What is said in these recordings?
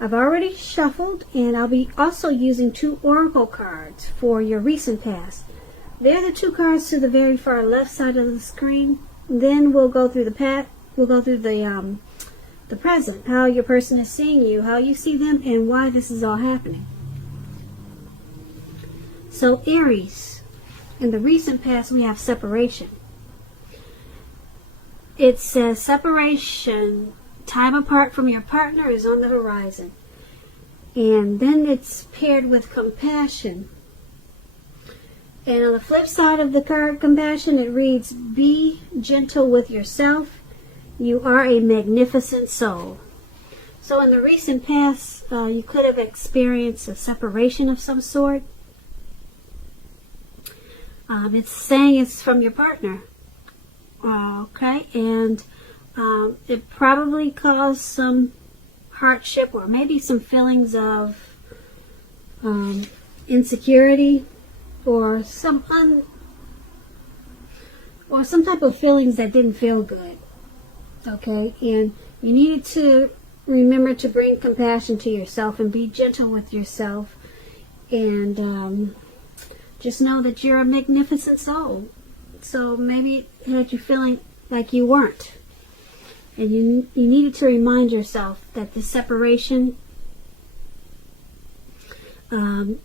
I've already shuffled, and I'll be also using 2 oracle cards for your recent past. They're the 2 cards to the very far left side of the screen. Then we'll go through the past. We'll go through the present, how your person is seeing you, how you see them, and why this is all happening. So Aries, in the recent past, we have separation. It says separation, time apart from your partner, is on the horizon. And then it's paired with compassion. And on the flip side of the card compassion, it reads, be gentle with yourself. You are a magnificent soul. So in the recent past, you could have experienced a separation of some sort. It's saying it's from your partner. Okay, and it probably caused some hardship or maybe some feelings of insecurity or some type of feelings that didn't feel good. Okay, and you needed to remember to bring compassion to yourself and be gentle with yourself, and just know that you're a magnificent soul. So maybe it had you feeling like you weren't. And you needed to remind yourself that the separation, you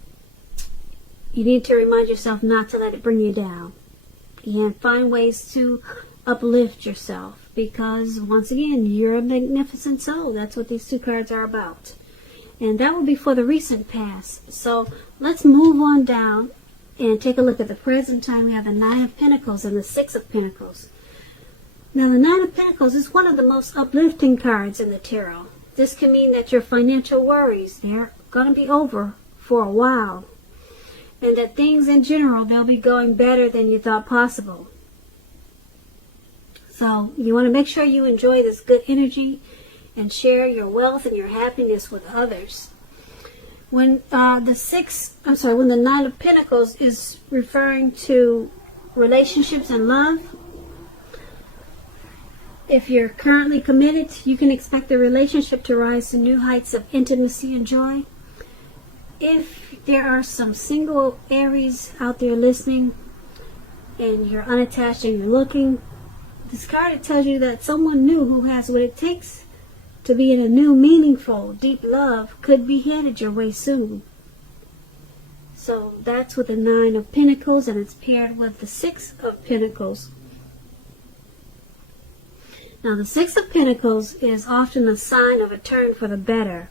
need to remind yourself not to let it bring you down. And find ways to uplift yourself. Because, once again, you're a magnificent soul. That's what these 2 cards are about. And that will be for the recent past. So let's move on down and take a look at the present time. We have the 9 of Pentacles and the 6 of Pentacles. Now, the 9 of Pentacles is one of the most uplifting cards in the tarot. This can mean that your financial worries, they're going to be over for a while. And that things in general, they'll be going better than you thought possible. So, you want to make sure you enjoy this good energy and share your wealth and your happiness with others. When when the 9 of Pentacles is referring to relationships and love, if you're currently committed, you can expect the relationship to rise to new heights of intimacy and joy. If there are some single Aries out there listening and you're unattached and you're looking, this card, it tells you that someone new who has what it takes to be in a new, meaningful, deep love could be headed your way soon. So that's with the 9 of Pentacles, and it's paired with the 6 of Pentacles. Now, the 6 of Pentacles is often a sign of a turn for the better,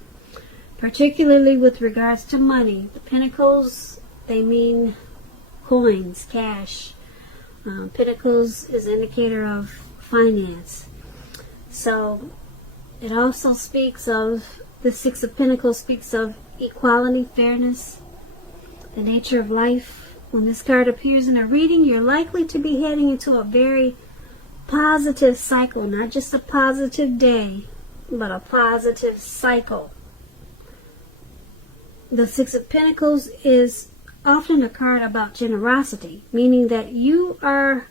particularly with regards to money. The Pentacles, they mean coins, cash. Pentacles is an indicator of finance. So it also speaks of, the 6 of Pentacles speaks of equality, fairness, the nature of life. When this card appears in a reading, you're likely to be heading into a very positive cycle, not just a positive day, but a positive cycle. The 6 of Pentacles is often a card about generosity, meaning that you are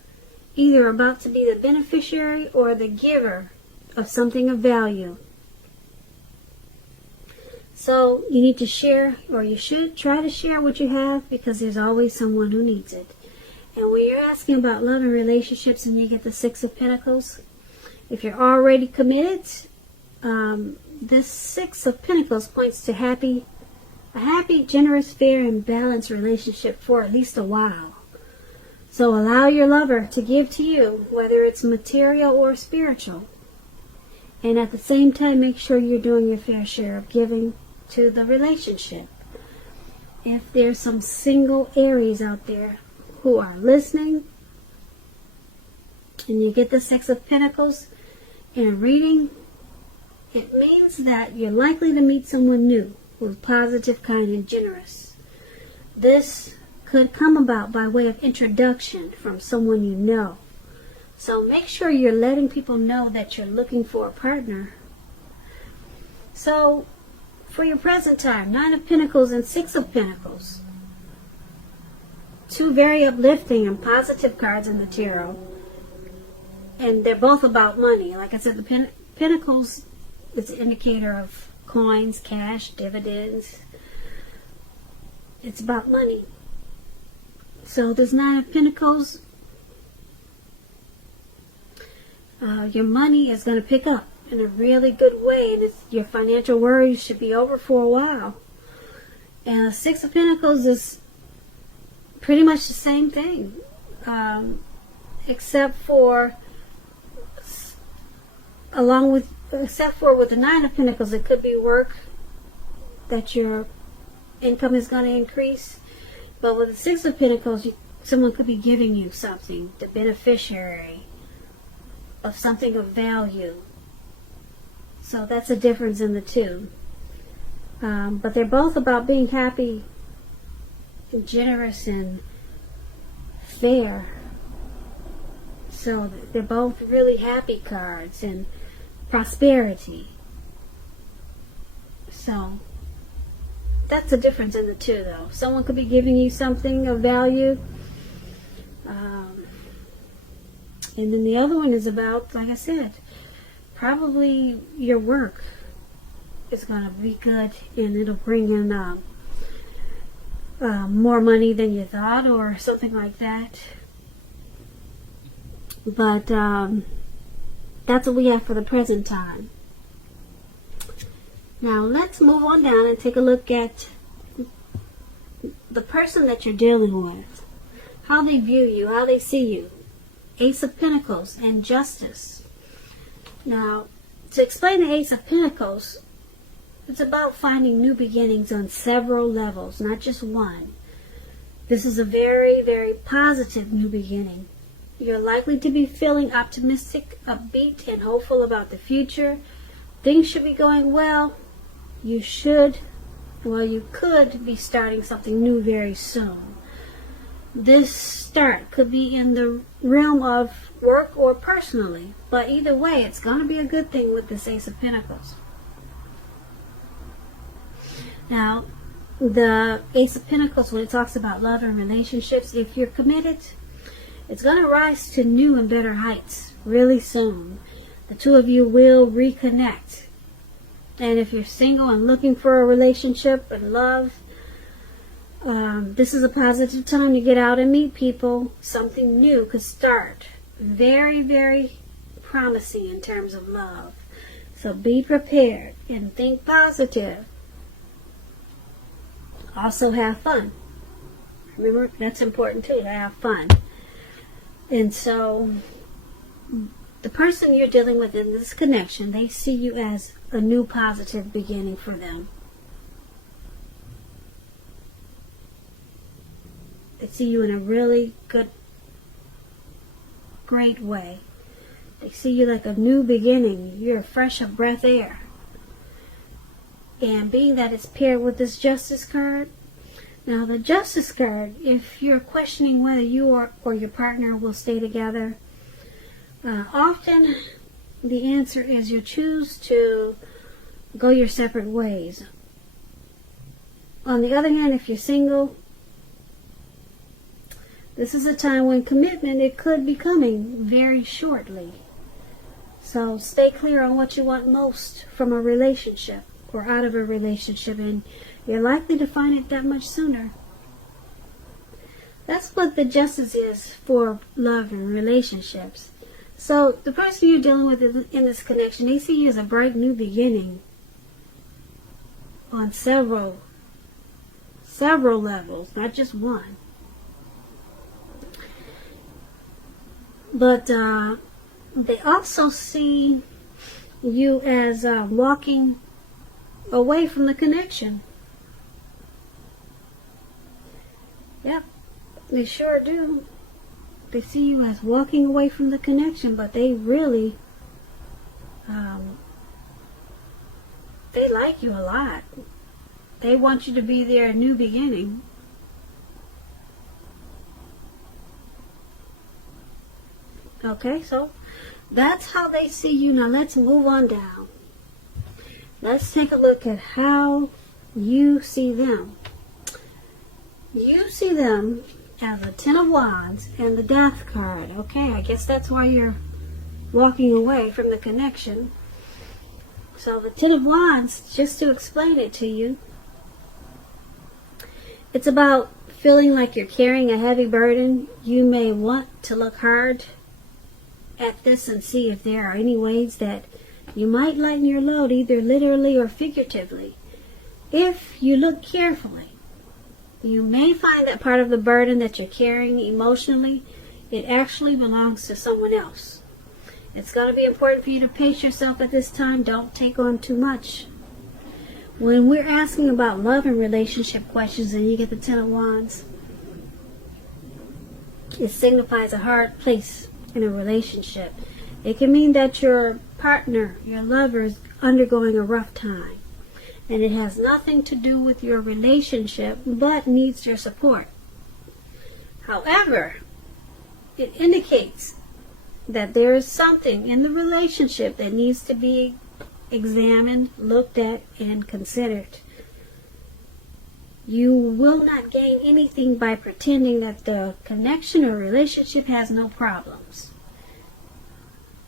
either about to be the beneficiary or the giver of something of value. So you need to share, or you should try to share what you have, because there's always someone who needs it. And when you're asking about love and relationships and you get the 6 of Pentacles, if you're already committed, this 6 of Pentacles points to a happy, generous, fair, and balanced relationship for at least a while. So allow your lover to give to you, whether it's material or spiritual. And at the same time, make sure you're doing your fair share of giving to the relationship. If there's some single Aries out there who are listening, and you get the 6 of Pentacles in a reading, it means that you're likely to meet someone new who's positive, kind, and generous. This could come about by way of introduction from someone you know. So make sure you're letting people know that you're looking for a partner. So for your present time, 9 of Pentacles and 6 of Pentacles. 2 very uplifting and positive cards in the tarot. And they're both about money. Like I said, the Pentacles is an indicator of coins, cash, dividends. It's about money. So this Nine of Pentacles, your money is going to pick up in a really good way, and your financial worries should be over for a while. And the Six of Pentacles is pretty much the same thing, except for with the Nine of Pentacles, it could be work that your income is going to increase. But with the Six of Pentacles, someone could be giving you something, the beneficiary of something of value. So that's a difference in the two. But they're both about being happy, and generous, and fair. So they're both really happy cards and prosperity. So that's a difference in the two, though. Someone could be giving you something of value. And then the other one is about, like I said, probably your work is going to be good, and it'll bring in more money than you thought, or something like that. But that's what we have for the present time. Now let's move on down and take a look at the person that you're dealing with, how they view you, how they see you. Ace of Pentacles and Justice. Now, to explain the Ace of Pentacles, it's about finding new beginnings on several levels, not just one. This is a very, very positive new beginning. You're likely to be feeling optimistic, upbeat, and hopeful about the future. Things should be going well. You could be starting something new very soon. This start could be in the realm of work or personally, but either way, it's going to be a good thing with this Ace of Pentacles. Now, the Ace of Pentacles, when it talks about love and relationships, if you're committed, it's going to rise to new and better heights really soon. The two of you will reconnect. And if you're single and looking for a relationship and love, this is a positive time to get out and meet people. Something new could start. Very, very promising in terms of love. So be prepared and think positive. Also have fun. Remember, that's important too, to have fun. And so the person you're dealing with in this connection, they see you as a new positive beginning for them. They see you in a really good, great way. They see you like a new beginning. You're a fresh of breath air. And being that it's paired with this Justice card, now the Justice card, if you're questioning whether you or your partner will stay together, often the answer is you choose to go your separate ways. On the other hand, if you're single, this is a time when commitment, it could be coming very shortly. So stay clear on what you want most from a relationship or out of a relationship, and you're likely to find it that much sooner. That's what the Justice is for love and relationships. So the person you're dealing with in this connection, they see you as a bright new beginning on several levels, not just one. But they also see you as walking away from the connection. Yep, they sure do. They see you as walking away from the connection, but they really, they like you a lot. They want you to be their new beginning. Okay, so that's how they see you. Now let's move on down. Let's take a look at how you see them. You see them as a Ten of Wands and the Death card. Okay, I guess that's why you're walking away from the connection. So the Ten of Wands, just to explain it to you, it's about feeling like you're carrying a heavy burden. You may want to look hard at this and see if there are any ways that you might lighten your load, either literally or figuratively. If you look carefully, you may find that part of the burden that you're carrying emotionally, it actually belongs to someone else. It's going to be important for you to pace yourself at this time. Don't take on too much. When we're asking about love and relationship questions and you get the Ten of Wands, it signifies a hard place in a relationship. It can mean that your partner, your lover, is undergoing a rough time. And it has nothing to do with your relationship, but needs your support. However, it indicates that there is something in the relationship that needs to be examined, looked at, and considered. You will not gain anything by pretending that the connection or relationship has no problems.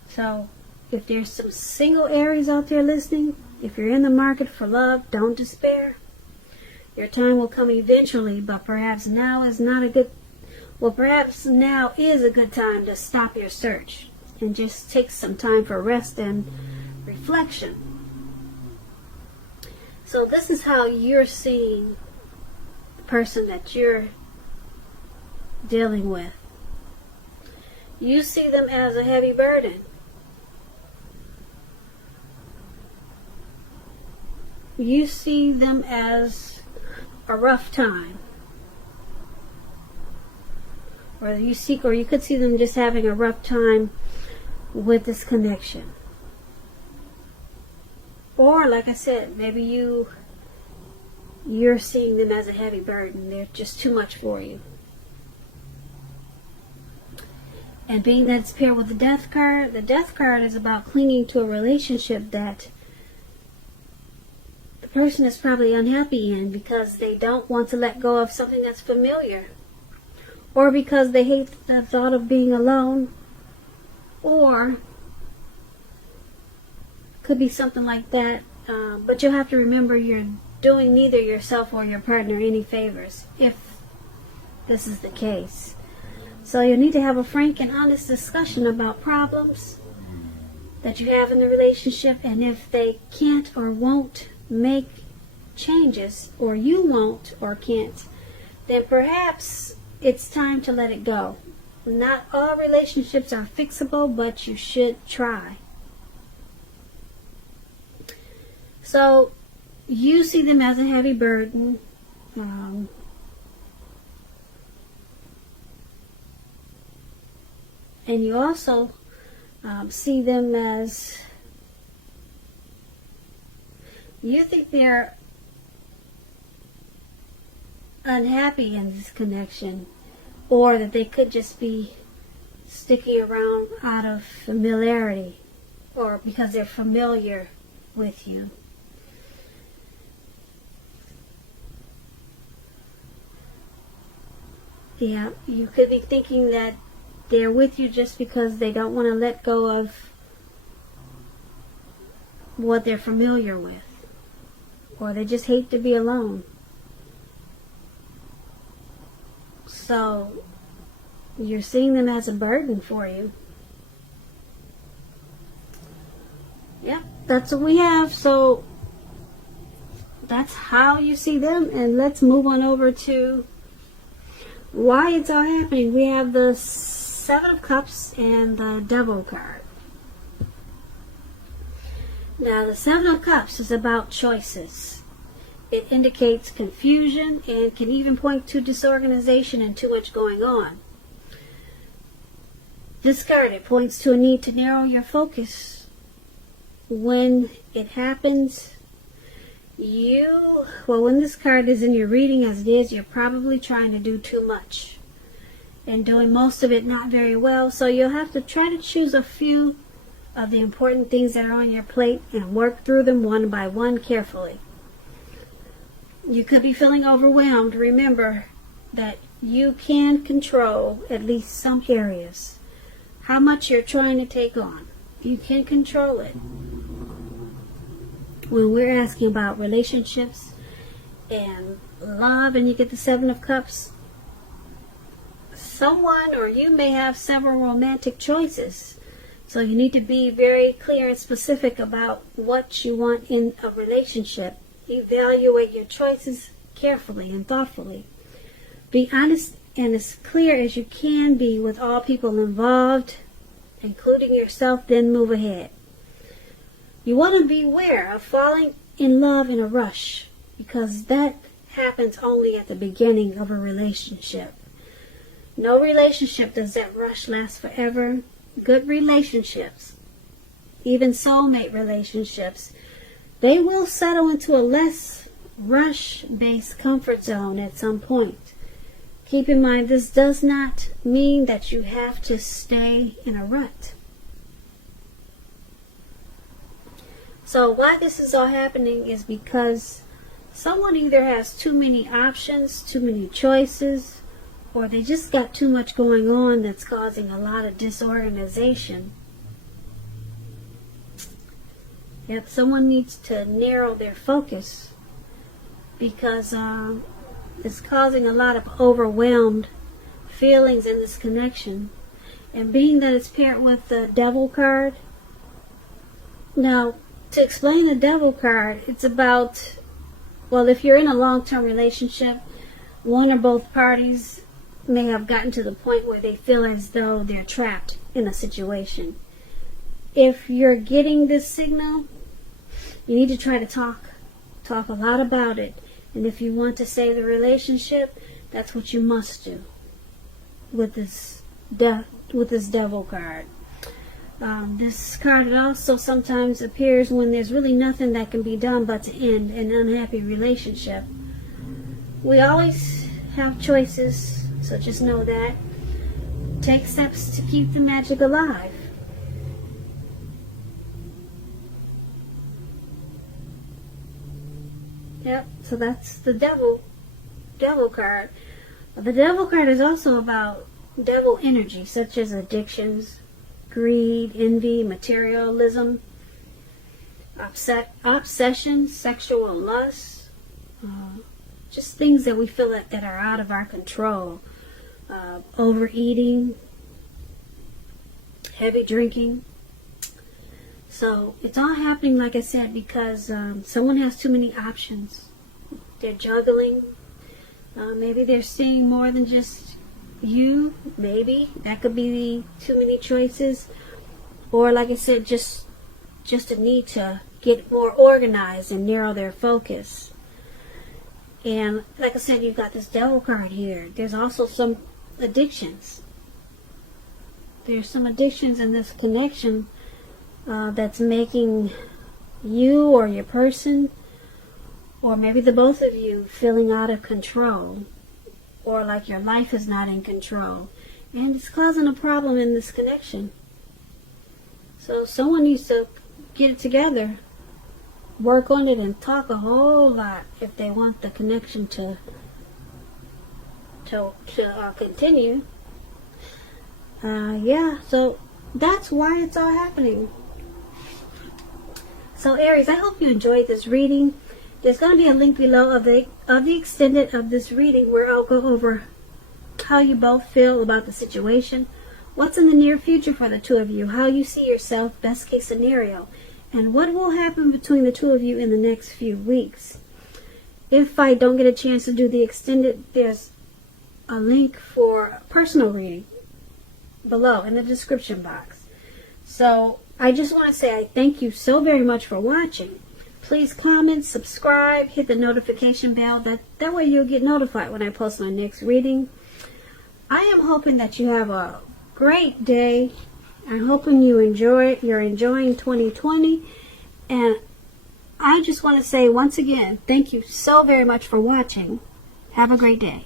So, if there's some single Aries out there listening, if you're in the market for love, don't despair. Your time will come eventually, but perhaps now is a good time to stop your search and just take some time for rest and reflection. So this is how you're seeing the person that you're dealing with. You see them as a heavy burden. You see them as a rough time. Or you could see them just having a rough time with this connection. Or, like I said, maybe you're seeing them as a heavy burden. They're just too much for you. And being that it's paired with the Death card is about clinging to a relationship that the person is probably unhappy in because they don't want to let go of something that's familiar. Or because they hate the thought of being alone. Or could be something like that. But you'll have to remember you're doing neither yourself or your partner any favors if this is the case. So you need to have a frank and honest discussion about problems that you have in the relationship, and if they can't or won't make changes, or you won't or can't, then perhaps it's time to let it go. Not all relationships are fixable, but you should try. So you see them as a heavy burden. And you also see them as, you think they're unhappy in this connection, or that they could just be sticking around out of familiarity, or because they're familiar with you. Yeah, you could be thinking that they're with you just because they don't want to let go of what they're familiar with, or they just hate to be alone. So you're seeing them as a burden for you. Yep, that's what we have. So that's how you see them. And let's move on over to why it's all happening. We have the Seven of Cups and the Devil card. Now, the Seven of Cups is about choices. It indicates confusion and can even point to disorganization and too much going on. This card, it points to a need to narrow your focus. When it happens, when this card is in your reading as it is, you're probably trying to do too much and doing most of it not very well. So you'll have to try to choose a few of the important things that are on your plate and work through them one by one carefully. You could be feeling overwhelmed. Remember that you can control at least some areas. How much you're trying to take on, you can control it. when we're asking about relationships and love, and you get the Seven of Cups, someone or you may have several romantic choices. So you need to be very clear and specific about what you want in a relationship. Evaluate your choices carefully and thoughtfully. Be honest and as clear as you can be with all people involved, including yourself, then move ahead. You want to beware of falling in love in a rush, because that happens only at the beginning of a relationship. No relationship does that rush last forever. Good relationships, even soulmate relationships, they will settle into a less rush-based comfort zone at some point. Keep in mind, this does not mean that you have to stay in a rut. So why this is all happening is because someone either has too many options, too many choices, or they just got too much going on that's causing a lot of disorganization. Yep, someone needs to narrow their focus, because it's causing a lot of overwhelmed feelings in this connection. And being that it's paired with the Devil card, now to explain the Devil card, it's about, well, if you're in a long-term relationship, one or both parties may have gotten to the point where they feel as though they're trapped in a situation. If you're getting this signal, you need to try to talk a lot about it. And if you want to save the relationship, that's what you must do with this Devil card. This card also sometimes appears when there's really nothing that can be done but to end an unhappy relationship. We always have choices, so just know that. Take steps to keep the magic alive. Yep, so that's the Devil card. The Devil card is also about devil energy, such as addictions, greed, envy, materialism, obsession, sexual lust, just things that we feel that are out of our control. Overeating, heavy drinking. So it's all happening, like I said, because someone has too many options. They're juggling. Maybe they're seeing more than just you. Maybe that could be too many choices. Or like I said, just a need to get more organized and narrow their focus. And like I said, you've got this Devil card here. There's also some addictions. There's some addictions in this connection that's making you or your person, or maybe the both of you, feeling out of control, or like your life is not in control, and it's causing a problem in this connection. So someone needs to get it together, work on it, and talk a whole lot if they want the connection to continue. Yeah, so that's why it's all happening. So Aries, I hope you enjoyed this reading. There's going to be a link below of the extended of this reading, where I'll go over how you both feel about the situation, what's in the near future for the two of you, how you see yourself, best case scenario, and what will happen between the two of you in the next few weeks. If I don't get a chance to do the extended, there's a link for a personal reading below in the description box. So I just want to say I thank you so very much for watching. Please comment, subscribe, hit the notification bell. That way you'll get notified when I post my next reading. I am hoping that you have a great day. I'm hoping you're enjoying 2020. And I just want to say once again, thank you so very much for watching. Have a great day.